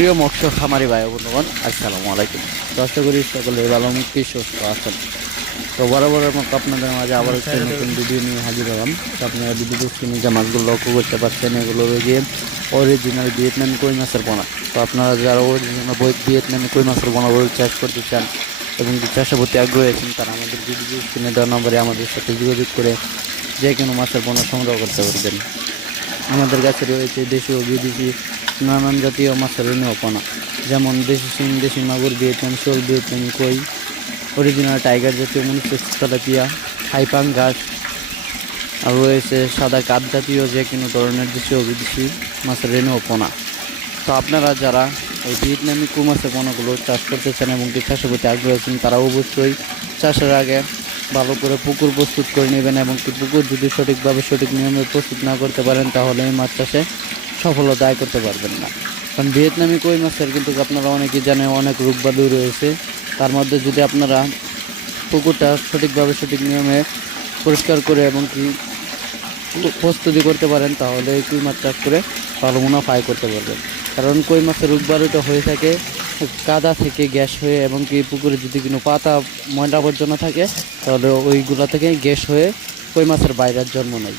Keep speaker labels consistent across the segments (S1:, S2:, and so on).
S1: প্রিয় মৎস্য খামারি ভাই বন্ধুগণ আসসালামু আলাইকুম। আশা করি সকলে ভালো মুক্তি সুস্থ আছেন। তো বরাবরের মতো আপনাদের মাঝে আবার একটি নতুন ভিডিও নিয়ে হাজির হলাম। তো আপনারা ভিডিও স্ক্রিনে যে মাছগুলো লক্ষ্য করতে পারছেন এগুলো গিয়ে অরিজিনাল ভিয়েতনামি কই মাছের পোনা তো আপনারা যারা অরিজিনাল ভিয়েতনামি কই মাছের পোনা বলে চাষ করতে চান এবং যে চাষের প্রতি আগ্রহী আছেন তারা আমাদের ভিডিও স্ক্রিনে দেওয়া নম্বরে আমাদের সাথে যোগাযোগ করে যে কোনো মাছের পোনা সংগ্রহ করতে পারবেন। আমাদের কাছে রয়েছে দেশীয় বিদেশি নানান জাতীয় মাছের পোনা যেমন দেশি শিং, দেশি মাগুর ভিয়েতনাম শোল ভিয়েতনামি কই অরিজিনাল টাইগার জাতীয় মনুষ্য তেলাপিয়া হাইপাং ঘাস আর রয়েছে সাদা কাপ জাতীয় যে কোনো ধরনের দেশি ও বিদেশি মাছের পোনা তো আপনারা যারা এই ভিয়েতনামি কু মাছের পোনাগুলো চাষ করতে চান এবং কি চাষের প্রতি আগ্রহ আছেন, তারা অবশ্যই চাষের আগে ভালো করে পুকুর প্রস্তুত করে নেবেন এবং কি পুকুর যদি সঠিকভাবে সঠিক নিয়মে প্রস্তুত না করতে পারেন, তাহলে এই মাছ চাষে সফলতা আয় করতে পারবেন না। কারণ ভিয়েতনামি কই মাছের, কিন্তু আপনারা অনেকেই জানেন অনেক রোগবালু রয়েছে। তার মধ্যে যদি আপনারা পুকুরটা সঠিকভাবে সঠিক নিয়মে পরিষ্কার করে এবং কি প্রস্তুতি করতে পারেন, তাহলে কই মাছ চাষ করে ভালো মুনাফা আয় করতে পারবেন। কারণ কই মাছের রোগবালুটা হয়ে থাকে, কাদা থেকে গ্যাস হয়ে এবং কি পুকুরে যদি কোনো পাতা, ময়লা আবর্জনা থাকে, তাহলে ওইগুলা থেকে গ্যাস হয়ে কই মাছের বাইরের জন্ম নেয়।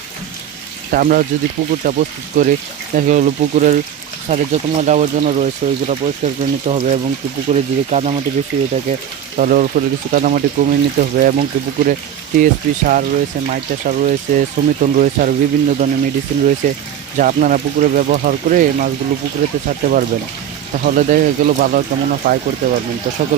S1: তা আমরা যদি পুকুরটা প্রস্তুত করি, দেখা গেলো পুকুরের সাথে যত ময়লা আবর্জনা রয়েছে, ওইগুলো পরিষ্কার করে নিতে হবে এবং কি পুকুরে যদি কাদামাটি বেশি হয়ে থাকে, তাহলে ওর উপরে কিছু কাদামাটি কমিয়ে নিতে হবে এবং কি পুকুরে টিএসপি সার রয়েছে, মাইটা সার রয়েছে, সমিতন রয়েছে আর বিভিন্ন ধরনের মেডিসিন রয়েছে যা আপনারা পুকুরে ব্যবহার করে এই মাছগুলো পুকুরেতে ছাড়তে পারবেন। তাহলে দেখা গেলো ভালো একটা মুনাফা আয় করতে পারবেন। তো সকল